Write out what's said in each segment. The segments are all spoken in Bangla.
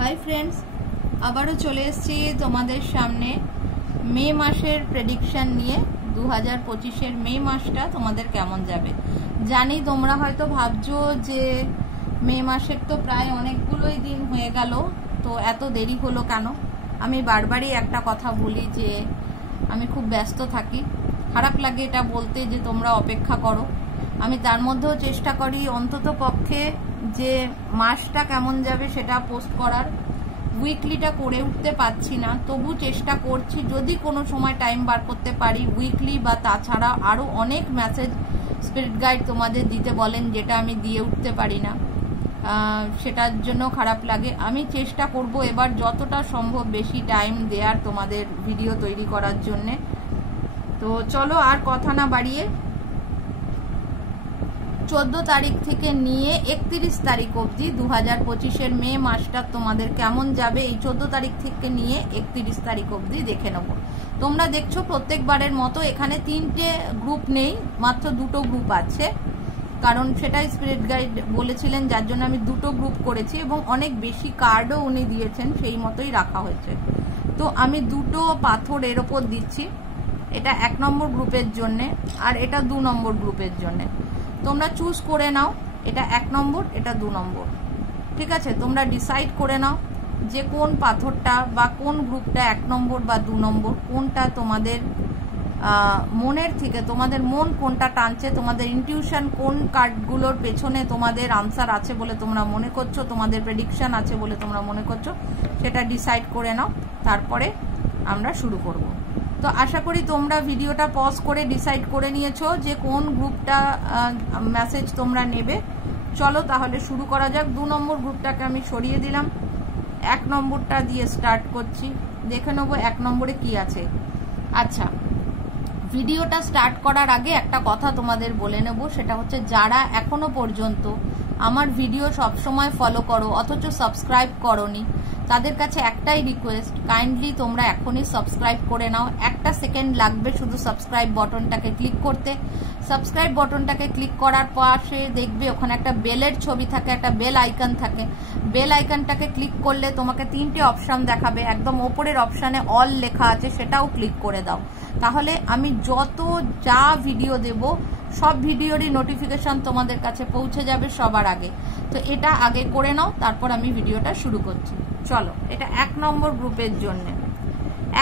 हाई फ्रेंड्स आबारो चले एसेছি তোমাদের সামনে মে মাসের প্রেডিকশন নিয়ে 2025 এর মে মাসটা তোমাদের কেমন যাবে। জানি তোমরা হয়তো ভাবছো যে মে মাসের তো প্রায় অনেকগুলোই দিন হয়ে গেল, তো এত দেরি হলো কেন। আমি বারবারই একটা কথা বলি যে আমি খুব ব্যস্ত থাকি, খারাপ লাগে এটা বলতে যে তোমরা অপেক্ষা করো। আমি তার মধ্যেও চেষ্টা করি অন্তত পক্ষে যে মাসটা কেমন যাবে সেটা পোস্ট করার। উইকলিটা করে উঠতে পারছি না, তবু চেষ্টা করছি যদি কোনো সময় টাইম বার করতে পারি উইকলি বা তাছাড়া আরও অনেক মেসেজ স্পিরিট গাইড তোমাদের দিতে বলেন যেটা আমি দিয়ে উঠতে পারি না, সেটার জন্য খারাপ লাগে। আমি চেষ্টা করব এবার যতটা সম্ভব বেশি টাইম দেওয়ার তোমাদের ভিডিও তৈরি করার জন্যে। তো চলো আর কথা না বাড়িয়ে 14 তারিখ থেকে নিয়ে 31 তারিখ অবধি 2025 এর মে মাসটা তোমাদের কেমন যাবে এই 14 তারিখ থেকে নিয়ে 31 তারিখ অবধি দেখে নেব। তোমরা দেখছো প্রত্যেকবারের মতো এখানে 3টে গ্রুপ নেই, মাত্র 2টো গ্রুপ আছে, কারণ সেটাই স্পিরিট গাইড বলেছিলেন, যার জন্য আমি 2টো গ্রুপ করেছি এবং অনেক বেশি কার্ডও উনি দিয়েছেন, সেই মতোই রাখা হয়েছে। তো আমি 2টো পাথর এর ওপর দিচ্ছি, এটা 1 নম্বর গ্রুপের জন্যে আর এটা 2 নম্বর গ্রুপের জন্যে। তোমরা চুজ করে নাও, এটা 1 নম্বর এটা 2 নম্বর, ঠিক আছে। তোমরা ডিসাইড করে নাও যে কোন পাথরটা বা কোন গ্রুপটা 1 নম্বর বা 2 নম্বর, কোনটা তোমাদের মনের থেকে তোমাদের মন কোনটা টানছে, তোমাদের ইনটিউশন কোন কার্ডগুলোর পেছনে তোমাদের আনসার আছে বলে তোমরা মনে করছো, তোমাদের প্রেডিকশন আছে বলে তোমরা মনে করছো, সেটা ডিসাইড করে নাও, তারপরে আমরা শুরু করব। তো আশা করি তোমরা ভিডিওটা পজ করে ডিসাইড করে নিয়েছো যে কোন গ্রুপটা মেসেজ তোমরা নেবে। চলো তাহলে শুরু করা যাক। 2 নম্বর গ্রুপটাকে আমি সরিয়ে দিলাম, 1 নম্বরটা দিয়ে স্টার্ট করছি, দেখে নেবো 1 নম্বরে কি আছে। আচ্ছা, ভিডিওটা স্টার্ট করার আগে একটা কথা তোমাদের বলে নেব, সেটা হচ্ছে যারা এখনো পর্যন্ত আমার ভিডিও সবসময় ফলো করো অথচ সাবস্ক্রাইব করোনি, তাদের কাছে একটাই রিকোয়েস্ট, কাইন্ডলি তোমরা এখনই সাবস্ক্রাইব করে নাও। 1 সেকেন্ড লাগবে শুধু সাবস্ক্রাইব বাটনটাকে ক্লিক করতে। সাবস্ক্রাইব বাটনটাকে ক্লিক করার পাশে দেখবে ওখানে একটা বেলের ছবি থাকে, একটা বেল আইকন থাকে। বেল আইকনটাকে ক্লিক করলে তোমাকে 3টে অপশন দেখাবে, একদম ওপরের অপশানে অল লেখা আছে, সেটাও ক্লিক করে দাও। তাহলে আমি যত যা ভিডিও দেব সব ভিডিওরই নোটিফিকেশন তোমাদের কাছে পৌঁছে যাবে সবার আগে। তো এটা আগে করে নাও, তারপর আমি ভিডিওটা শুরু করছি। চলো, এটা 1 নম্বর গ্রুপের জন্য।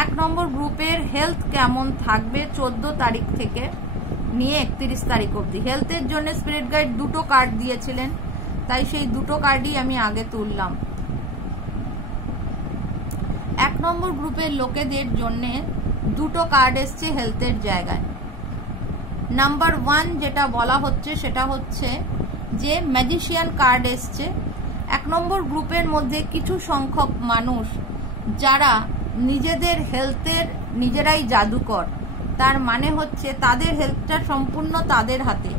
1 নম্বর গ্রুপের হেলথ কেমন থাকবে 14 তারিখ থেকে নিয়ে 31 তারিখ অবধি। হেলথের জন্য স্পিরিট গাইড 2টো কার্ড দিয়েছিলেন, তাই সেই 2টো কার্ডই আমি আগে তুললাম। 1 নম্বর গ্রুপের লোকেদের জন্য 2টো কার্ড এসছে হেলথের জায়গায়। নাম্বার 1 যেটা বলা হচ্ছে সেটা হচ্ছে যে ম্যাজিশিয়ান কার্ড এসছে। 1 নম্বর গ্রুপের মধ্যে কিছু সংখ্যক মানুষ যারা নিজেদের হেলথের নিজেরাই জাদুকর, তার মানে হচ্ছে তাদের হেলথটা সম্পূর্ণ তাদের হাতে।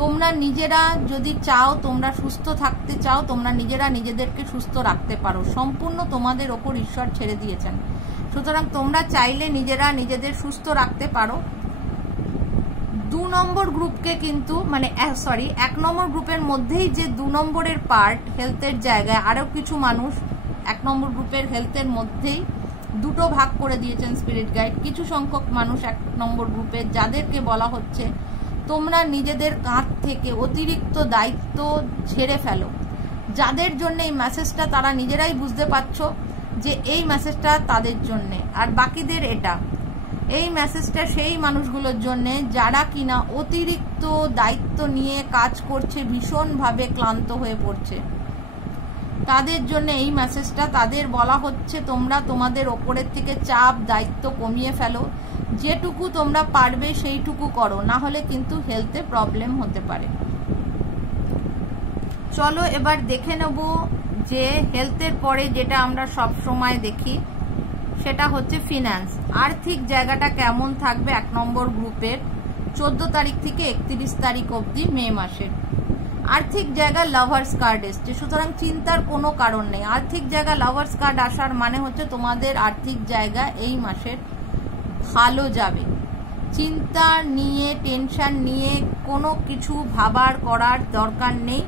তোমরা নিজেরা যদি চাও, তোমরা সুস্থ থাকতে চাও, তোমরা নিজেরা নিজেদেরকে সুস্থ রাখতে পারো, সম্পূর্ণ তোমাদের ওপর ঈশ্বর ছেড়ে দিয়েছেন। সুতরাং তোমরা চাইলে নিজেরা নিজেদের সুস্থ রাখতে পারো। 2 নম্বর গ্রুপকে কিন্তু মানে 1 নম্বর গ্রুপের মধ্যেই যে 2 নম্বরের পার্ট হেলথের জায়গায় আরো কিছু মানুষ 1 নম্বর গ্রুপের হেলথের মধ্যেই 2টো ভাগ করে দিয়েছেন স্পিরিট গাইড। কিছু সংখ্যক মানুষ 1 নম্বর গ্রুপের, যাদেরকে বলা হচ্ছে তোমরা নিজেদের কাঁধ থেকে অতিরিক্ত দায়িত্ব ঝেড়ে ফেলো, যাদের জন্য এই মেসেজটা তারা নিজেরাই বুঝতে পারছো যে এই মেসেজটা তাদের জন্যে। আর বাকিদের এটা, এই মেসেজটা সেই মানুষগুলোর জন্য যারা কিনা অতিরিক্ত দায়িত্ব নিয়ে কাজ করছে, ভীষণভাবে ক্লান্ত হয়ে পড়ছে, তাদের জন্য এই মেসেজটা। তাদের বলা হচ্ছে তোমরা তোমাদের ওপরের থেকে চাপ দায়িত্ব কমিয়ে ফেলো, যেটুকু তোমরা পারবে সেইটুকু করো, না হলে কিন্তু হেলথে প্রবলেম হতে পারে। চলো এবার দেখে নেব যে হেলথের পরে যেটা আমরা সব সময় দেখি সেটা হচ্ছে ফিন্যান্স, আর্থিক জায়গাটা কেমন থাকবে 1 নম্বর গ্রুপের 14 তারিখ থেকে 31 তারিখ অবধি মে মাসের। আর্থিক জায়গা লাভার্স কার্ড এসছে, সুতরাং চিন্তার কোনো কারণ নেই। আর্থিক জায়গা লাভার্স কার্ড আসার মানে হচ্ছে তোমাদের আর্থিক জায়গা এই মাসের ভালো যাবে। চিন্তা নিয়ে, টেনশন নিয়ে কোনো কিছু ভাবার করার দরকার নেই।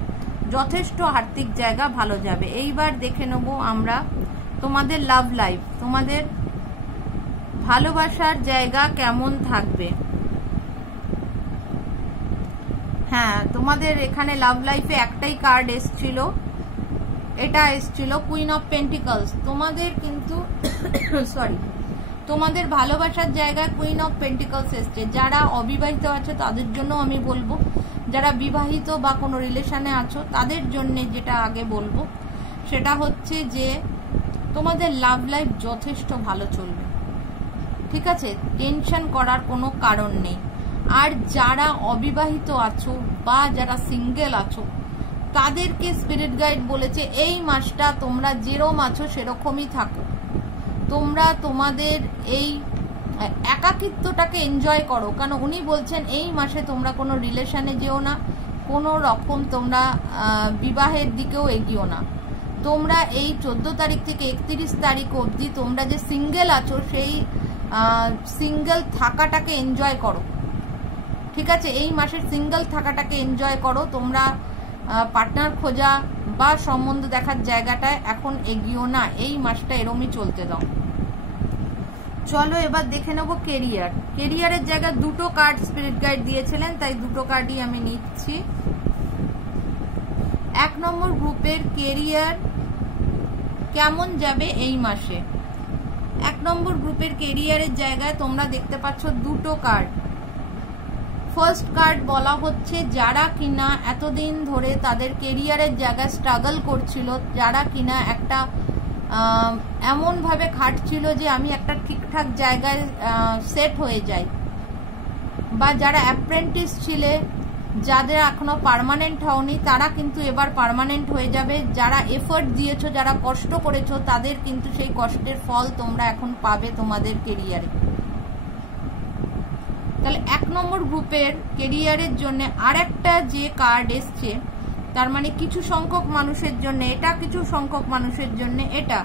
যথেষ্ট আর্থিক জায়গা ভালো যাবে। এইবার দেখে নেব আমরা তোমাদের লাভ লাইফ, তোমাদের ভালোবাসার জায়গা কেমন থাকবে। হ্যাঁ, তোমাদের এখানে লাভ লাইফে একটাই কার্ড এসছিল, এটা এসছিল কুইন অফ পেন্টিকলস। তোমাদের কিন্তু সরি, তোমাদের ভালোবাসার জায়গায় কুইন অফ পেন্টিকলস এসছে। যারা অবিবাহিত আছে তাদের জন্য আমি বলবো, যারা বিবাহিত বা কোনো রিলেশনে আছো তাদের জন্য যেটা আগে বলবো সেটা হচ্ছে যে তোমাদের লাভ লাইফ যথেষ্ট ভালো চলবে, ঠিক আছে, টেনশন করার কোনো কারণ নেই। আর যারা অবিবাহিত আছো বা যারা সিঙ্গেল আছো তাদেরকে স্পিরিট গাইড বলেছে এই মাসটা তোমরা যেরকম আছো সেরকমই থাকো, তোমরা তোমাদের এই একাকিত্বটাকে এনজয় করো। কারণ উনি বলছেন এই মাসে তোমরা কোনো রিলেশনে যেও না, কোনো রকম তোমরা বিবাহের দিকেও এগিও না। তোমরা এই 14 তারিখ থেকে 31 তারিখ অবধি তোমরা যে সিঙ্গেল আছো সেই সিঙ্গেল থাকাটাকে এনজয় করো, ঠিক আছে, এই মাসের সিঙ্গেল থাকাটাকে এনজয় করো। তোমরা পার্টনার খোঁজা বা সম্বন্ধ দেখার জায়গাটায় এখন এগিও না, এই মাসটা এরমই চলতে দাও। চলো এবার দেখে নেবো কেরিয়ার। কেরিয়ারের জায়গায় দুটো কার্ড স্পিরিট গাইড দিয়েছিলেন, তাই দুটো কার্ডই আমি নিচ্ছি। 1 নম্বর গ্রুপের কেরিয়ার কেমন যাবে এই মাসে। 1 নম্বর গ্রুপের কেরিয়ারের জায়গায় তোমরা দেখতে পাচ্ছ দুটো কার্ড। ফার্স্ট কার্ড বলা হচ্ছে যারা কিনা এতদিন ধরে তাদের কেরিয়ারের জায়গায় স্ট্রাগল করছিল, যারা কিনা একটা এমন ভাবে খাটছিল যে আমি একটা ঠিকঠাক জায়গায় সেট হয়ে যাই, বা যারা অ্যাপ্রেন্টিস ছিলে, যাদের এখনো পার্মানেন্ট হওনি তারা কিন্তু এবার পার্মানেন্ট হয়ে যাবে। যারা এফোর্ট দিয়েছো, যারা কষ্ট করেছো তাদের কিন্তু সেই কষ্টের ফল তোমরা এখন পাবে তোমাদের কেরিয়ারে। তাহলে 1 নম্বর গ্রুপের কেরিয়ারের জন্য আরেকটা যে কার্ড এসছে, তার মানে কিছু সংখ্যক মানুষের জন্য এটা, কিছু সংখ্যক মানুষের জন্য এটা।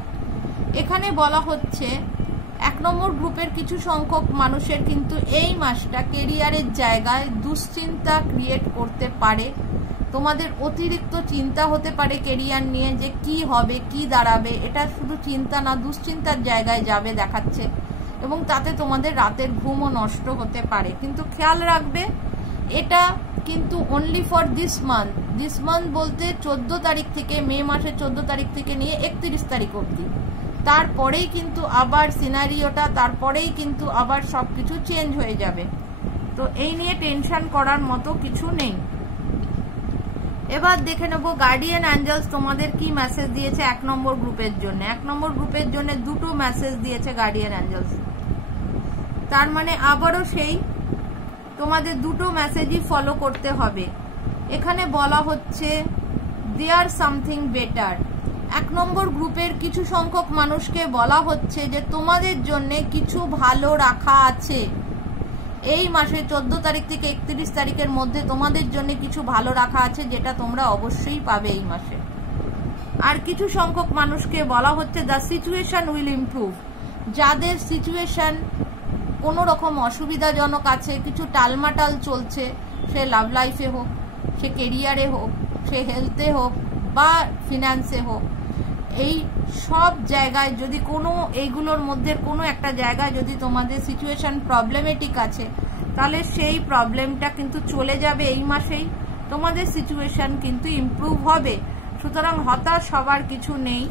এখানে বলা হচ্ছে 1 নম্বর গ্রুপের কিছু সংখ্যক মানুষের কিন্তু এই মাসটা কেরিয়ারের জায়গায় দুশ্চিন্তা ক্রিয়েট করতে পারে। তোমাদের অতিরিক্ত চিন্তা হতে পারে কেরিয়ার নিয়ে, যে কি হবে কি দাঁড়াবে, এটা শুধু চিন্তা না দুশ্চিন্তার জায়গায় যাবে দেখাচ্ছে, এবং তাতে তোমাদের রাতের ঘুমও নষ্ট হতে পারে। কিন্তু খেয়াল রাখবে এটা কিন্তু only for this month. This month বলতে 14 তারিখ থেকে, মে মাসের 14 তারিখ থেকে নিয়ে 31 তারিখ অবধি। তারপরেই কিন্তু আবার সিনারিওটা, তারপরেই কিন্তু আবার সবকিছু চেঞ্জ হয়ে যাবে। তো এই নিয়ে টেনশন করার মতো কিছু নেই। এবার দেখে নেবো গার্ডিয়ান অ্যাঞ্জেলস তোমাদের কি মেসেজ দিয়েছে 1 নম্বর গ্রুপের জন্য। 1 নম্বর গ্রুপের জন্য দুটো মেসেজ দিয়েছে গার্ডিয়ান অ্যাঞ্জেলস। তার মানে আবারও সেই তোমাদের দুটো মেসেজই ফলো করতে হবে। এখানে বলা হচ্ছে দেয়ার সামথিং বেটার। 1 নম্বর গ্রুপের কিছু সংখ্যক মানুষকে বলা হচ্ছে যে তোমাদের জন্য কিছু ভালো রাখা আছে এই মাসে 14 তারিখ থেকে 31 তারিখের মধ্যে। তোমাদের জন্য কিছু ভালো রাখা আছে যেটা তোমরা অবশ্যই পাবে এই মাসে। আর কিছু সংখ্যক মানুষকে বলা হচ্ছে দ্য সিচুয়েশন উইল ইমপ্রুভ। যাদের সিচুয়েশন কোনো রকম অসুবিধাজনক আছে, কিছু টালমাটাল চলছে, সে লাভ লাইফে হোক, সে কেরিয়ারে হোক, সে হেলথে হোক বা ফিনান্সে হোক, এই সব জায়গায় যদি কোনো এইগুলোর মধ্যে কোনো একটা জায়গায় যদি তোমাদের সিচুয়েশন প্রবলেমেটিক আছে, তাহলে সেই প্রবলেমটা কিন্তু চলে যাবে এই মাসেই। তোমাদের সিচুয়েশন কিন্তু ইমপ্রুভ হবে। সুতরাং হতাশ হবার কিছু নেই।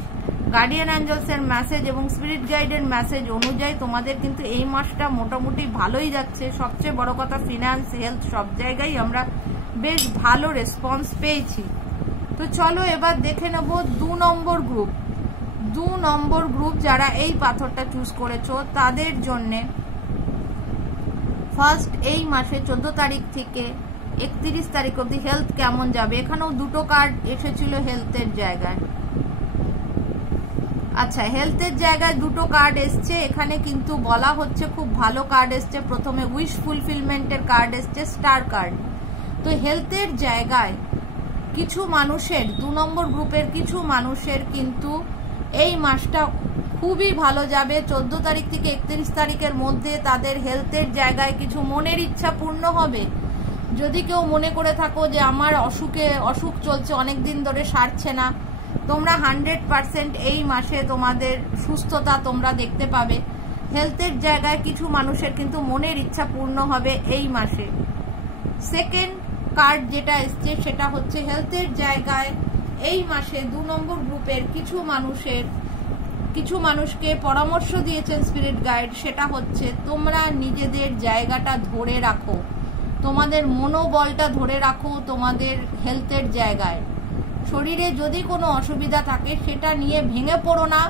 গার্ডিয়ান অ্যাঞ্জেলসের মেসেজ এবং স্পিরিট গাইডের মেসেজ অনুযায়ী তোমাদের কিন্তু এই মাসটা মোটামুটি ভালোই যাচ্ছে। সবচেয়ে বড় কথা ফিনান্স, হেলথ সব জায়গায় আমরা বেশ ভালো রেসপন্স পেয়েছি। তো চলো এবার দেখে নেব 2 নম্বর গ্রুপ। 2 নম্বর গ্রুপ যারা এই পাথরটা চুজ করেছো তাদের জন্যে ফার্স্ট এই মাসে 14 তারিখ থেকে 31 তারিখ অবধি হেলথ কেমন যাবে। এখানেও দুটো কার্ড এসেছিল হেলথের জায়গায়। আচ্ছা, হেলথের জায়গায় দুটো কার্ড এসছে। এখানে কিন্তু বলা হচ্ছে খুব ভালো কার্ড এসছে। প্রথমে উইশ ফুলফিলমেন্টের কার্ড এসছে, স্টার কার্ড। তো হেলথের জায়গায় কিছু মানুষের, 2 নম্বর গ্রুপের কিছু মানুষের কিন্তু এই মাসটা খুবই ভালো যাবে। 14 তারিখ থেকে 31 তারিখের মধ্যে তাদের হেলথের জায়গায় কিছু মনের ইচ্ছা পূর্ণ হবে। যদি কেউ মনে করে থাকো যে আমার অসুখ চলছে অনেক দিন ধরে সারছে না, তোমরা 100% এই মাসে তোমাদের সুস্থতা তোমরা দেখতে পাবে। হেলথের জায়গায় কিছু মানুষের কিন্তু মনের ইচ্ছা পূর্ণ হবে এই মাসে। সেকেন্ড কার্ড যেটা এসছে সেটা হচ্ছে হেলথের জায়গায় এই মাসে 2 নম্বর গ্রুপের কিছু মানুষকে পরামর্শ দিয়েছেন স্পিরিট গাইড, সেটা হচ্ছে তোমরা নিজেদের জায়গাটা ধরে রাখো, তোমাদের মনোবলটা ধরে রাখো তোমাদের হেলথের জায়গায়। শরীরে যদি কোনো অসুবিধা থাকে সেটা নিয়ে ভেঙে পড়ো না।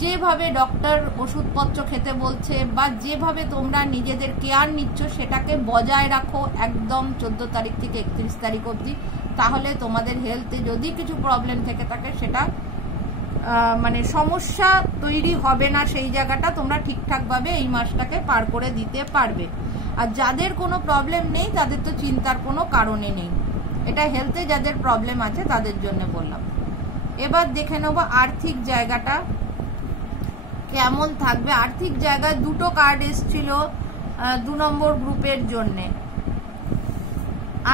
যেভাবে ডক্টর ওষুধপত্র খেতে বলছে বা যেভাবে তোমরা নিজেদের কেয়ার নিচ্ছ সেটাকে বজায় রাখো একদম 14 তারিখ থেকে 31 তারিখ অবধি। তাহলে তোমাদের হেলথে যদি কিছু প্রবলেম থেকে থাকে সেটা মানে সমস্যা তৈরি হবে না, সেই জায়গাটা তোমরা ঠিকঠাকভাবে এই মাসটাকে পার করে দিতে পারবে। আর যাদের কোনো প্রবলেম নেই তাদের তো চিন্তার কোনো কারণে নেই, এটা হেলথে যাদের প্রবলেম আছে তাদের জন্য বললাম। এবার দেখে নেব আর্থিক জায়গাটা কেমন থাকবে। আর্থিক জায়গায় 2টো কার্ড এসেছিল 2 নম্বর গ্রুপের জন্যে।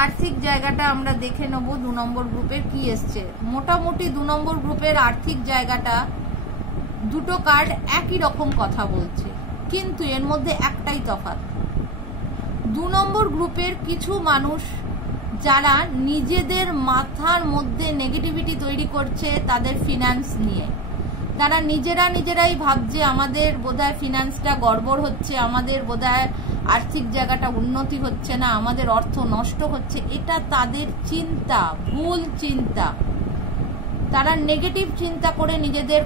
আর্থিক জায়গাটা আমরা দেখে নেব 2 নম্বর গ্রুপের কি এসছে। মোটামুটি 2 নম্বর গ্রুপের আর্থিক জায়গাটা 2টো কার্ড একই রকম কথা বলছে, কিন্তু এর মধ্যে একটাই তফাৎ। 2 নম্বর গ্রুপের কিছু মানুষ যারা নিজেদের মাথার মধ্যে নেগেটিভিটি তৈরি করছে তাদের ফিনান্স নিয়ে, তারা নিজেরাই ভাবছে আমাদের বোধহয় ফিনান্সটা গড়বড় হচ্ছে, আমাদের বোধহয় আর্থিক জায়গাটা উন্নতি হচ্ছে না, আমাদের অর্থ নষ্ট হচ্ছে। এটা তাদের চিন্তা, ভুল চিন্তা। তারা নেগেটিভ চিন্তা করে নিজেদের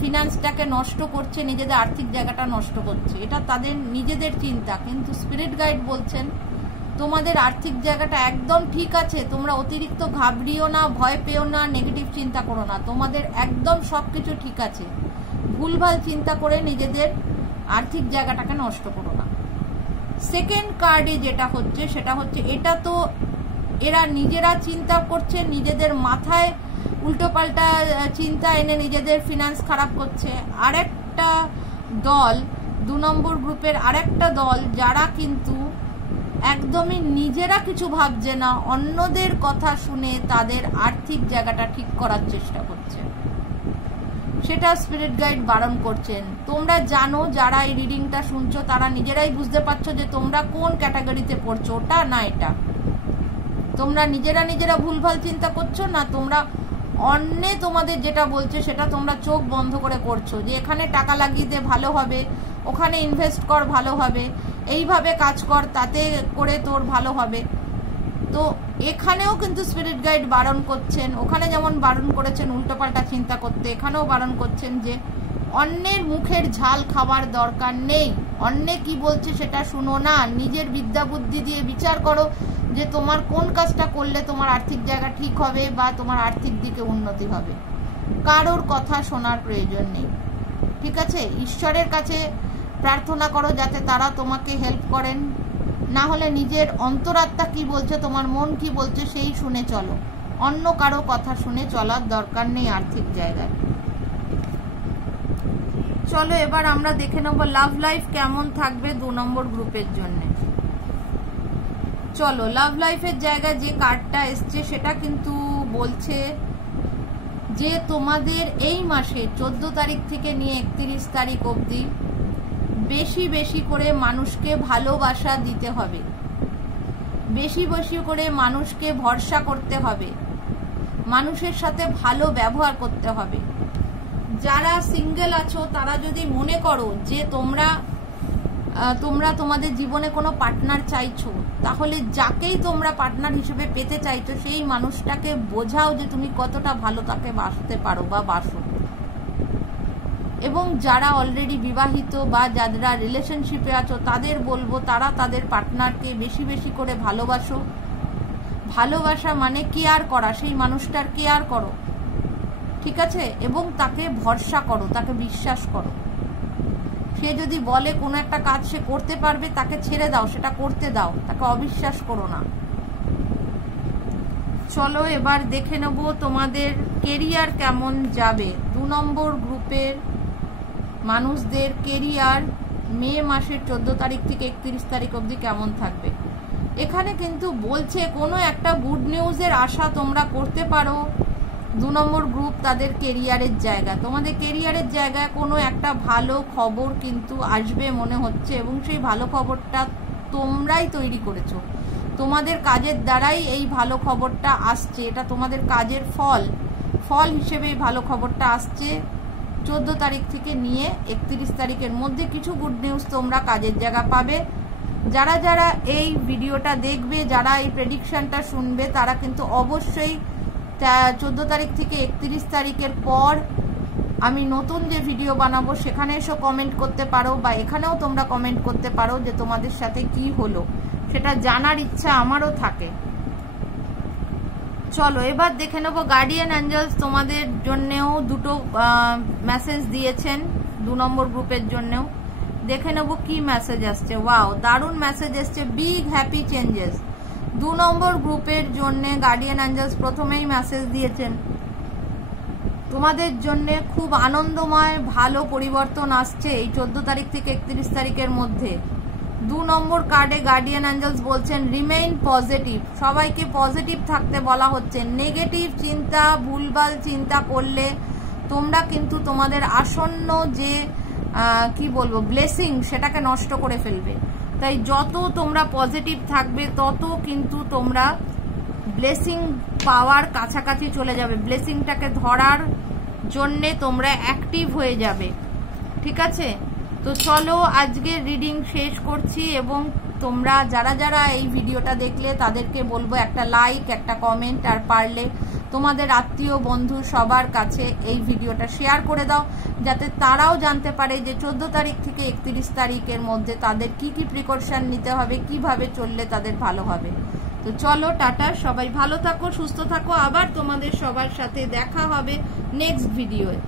ফিনান্সটাকে নষ্ট করছে, নিজেদের আর্থিক জায়গাটা নষ্ট করছে, এটা তাদের নিজেদের চিন্তা। কিন্তু স্পিরিট গাইড বলছেন তোমাদের আর্থিক জায়গাটা একদম ঠিক আছে, তোমরা অতিরিক্ত ঘাবড়িও না, ভয় পেও না, নেগেটিভ চিন্তা করো না, তোমাদের একদম সবকিছু ঠিক আছে। ভুলভাল চিন্তা করে নিজেদের আর্থিক জায়গাটাকে নষ্ট করো না। সেকেন্ড কার্ডে যেটা হচ্ছে সেটা হচ্ছে এটা তো এরা নিজেরা চিন্তা করছে, নিজেদের মাথায় উল্টোপাল্টা চিন্তা এনে নিজেদের ফিনান্স খারাপ করছে। আরেকটা দল, 2 নম্বর গ্রুপের আরেকটা দল যারা কিন্তু একদমই নিজেরা কিছু ভাবছে না, অন্যদের কথা শুনে তাদের আর্থিক জায়গাটা ঠিক করার চেষ্টা করছে, সেটা স্পিরিট গাইড বারণ করছেন। তোমরা জানো, যারা এই রিডিংটা শুনছো তারা নিজেরাই বুঝতে পারছো যে তোমরা কোন ক্যাটাগরিতে পড়ছো, ওটা না এটা। তোমরা নিজেরা ভুলভাল চিন্তা করছো না, তোমরা অন্যে তোমাদের যেটা বলছে সেটা তোমরা চোখ বন্ধ করে করছো, যে এখানে টাকা লাগিয়ে দে ভালো হবে, ওখানে ইনভেস্ট কর ভালো হবে, এইভাবে কাজ কর তাতে করে তোর ভালো হবে। তো এখানেও কিন্তু স্পিরিট গাইড বারণ করছেন, ওখানে যেমন বারণ করেছেন উল্টোপাল্টা চিন্তা করতে, এখানেও বারণ করছেন যে অন্যের মুখের ঝাল খাবার দরকার নেই, অন্যে কি বলছে সেটা শুনো না, নিজের বিদ্যা বুদ্ধি দিয়ে বিচার করো যে তোমার কোন কাজটা করলে তোমার আর্থিক জায়গা ঠিক হবে বা তোমার আর্থিক দিকে উন্নতি হবে। কারোর কথা শোনার প্রয়োজন নেই, ঠিক আছে? ঈশ্বরের কাছে প্রার্থনা করো যাতে তারা তোমাকে হেল্প করেন, না হলে নিজের অন্তরাত্মা কি বলছে, তোমার মন কি বলছে সেই শুনে চলো, অন্য কারো কথা শুনে চলার দরকার নেই আর্থিক জায়গায়। চলো এবার আমরা দেখে নেব লাভ লাইফ কেমন থাকবে 2 নম্বর গ্রুপের জন্য। চলো লাভ লাইফের জায়গায় যে কার্ডটা এসছে সেটা কিন্তু বলছে যে তোমাদের এই মাসে 14 তারিখ থেকে নিয়ে 31 তারিখ অবধি বেশি করে মানুষকে ভালোবাসা দিতে হবে, বেশি করে মানুষকে ভরসা করতে হবে, মানুষের সাথে ভালো ব্যবহার করতে হবে। যারা সিঙ্গেল আছো তারা যদি মনে করো যে তোমরা তোমাদের জীবনে কোনো পার্টনার চাইছো, তাহলে যাকেই তোমরা পার্টনার হিসেবে পেতে চাইছো সেই মানুষটাকে বোঝাও যে তুমি কতটা ভালো তাকে বাসতে পারো বা বাসো। এবং যারা অলরেডি বিবাহিত বা যারা রিলেশনশিপে আছো তাদের বলবো তারা তাদের পার্টনারকে বেশি করে ভালোবাসো। ভালোবাসা মানে কেয়ার করা, সেই মানুষটার কেয়ার করো, ঠিক আছে? এবং তাকে ভরসা করো, তাকে বিশ্বাস করো। সে যদি বলে কোনো একটা কাজ সে করতে পারবে, তাকে ছেড়ে দাও, সেটা করতে দাও, তাকে অবিশ্বাস করো না। চলো এবার দেখে নেব তোমাদের কেরিয়ার কেমন যাবে। 2 নম্বর গ্রুপের মানুষদের কেরিয়ার মে মাসের 14 তারিখ থেকে 31 তারিখ অবধি কেমন থাকবে। এখানে কিন্তু বলছে কোনো একটা গুড নিউজের আশা তোমরা করতে পারো। 2 নম্বর গ্রুপ তাদের কেরিয়ারের জায়গা, তোমাদের কেরিয়ারের জায়গায় কোনো একটা ভালো খবর কিন্তু আসবে মনে হচ্ছে, এবং সেই ভালো খবরটা তোমরাই তৈরি করেছো, তোমাদের কাজের দ্বারাই এই ভালো খবরটা আসছে, এটা তোমাদের কাজের ফল হিসেবে এই ভালো খবরটা আসছে। 14 তারিখ থেকে নিয়ে 31 তারিখের মধ্যে কিছু গুড নিউজ তোমরা কাজের জায়গা পাবে। যারা যারা এই ভিডিওটা দেখবে, যারা এই প্রেডিকশনটা শুনবে, তারা কিন্তু অবশ্যই 14 তারিখ থেকে 31 তারিখের পর আমি নতুন যে ভিডিও বানাবো সেখানে এসে কমেন্ট করতে পারো, বা এখানেও তোমরা কমেন্ট করতে পারো যে তোমাদের সাথে কি হলো, সেটা জানার ইচ্ছা আমারও থাকে। চলো এবার দেখে নেবো গার্ডিয়ান অ্যাঞ্জেলস তোমাদের জন্যেও দুটো মেসেজ দিয়েছেন, 2 নম্বর গ্রুপের জন্যেও। দেখে নেবো কি মেসেজ আসছে। ওয়াও, দারুণ মেসেজ এসছে, বিগ হ্যাপি চেঞ্জেস। 2 নম্বর গ্রুপের জন্য গার্ডিয়ান অ্যাঞ্জেলস প্রথমেই মেসেজ দিয়েছেন, তোমাদের জন্য খুব আনন্দময় ভালো পরিবর্তন আসছে এই 14 তারিখ থেকে 31 তারিখের মধ্যে। 2 নম্বর কার্ডে গার্ডিয়ান অ্যাঞ্জেলস বলছেন রিমেইন পজিটিভ, সবাইকে পজিটিভ থাকতে বলা হচ্ছে। নেগেটিভ চিন্তা, ভুলভাল চিন্তা করলে তোমরা কিন্তু তোমাদের আসন্ন যে কি বলবো ব্লেসিং, সেটাকে নষ্ট করে ফেলবে। তাই যত তোমরা পজিটিভ থাকবে তত কিন্তু তোমরা ব্লেসিং পাওয়ার কাছাকাছি চলে যাবে, ব্লেসিংটাকে ধরার জন্যে তোমরা অ্যাক্টিভ হয়ে যাবে। ঠিক আছে, তো চলো আজকের রিডিং শেষ করছি, এবং তোমরা যারা যারা এই ভিডিওটা দেখলে তাদেরকে বলবো একটা লাইক, একটা কমেন্ট, আর পারলে তোমাদের আত্মীয় বন্ধু সবার কাছে এই ভিডিওটা শেয়ার করে দাও, যাতে তারাও জানতে পারে যে 14 তারিখ থেকে 31 তারিখের মধ্যে তাদের কি কি প্রিকশন নিতে হবে, কিভাবে চললে তাদের ভালো হবে। তো চলো টাটা, সবাই ভালো থাকো, সুস্থ থাকো, আবার তোমাদের সবার সাথে দেখা হবে নেক্সট ভিডিওয়ে।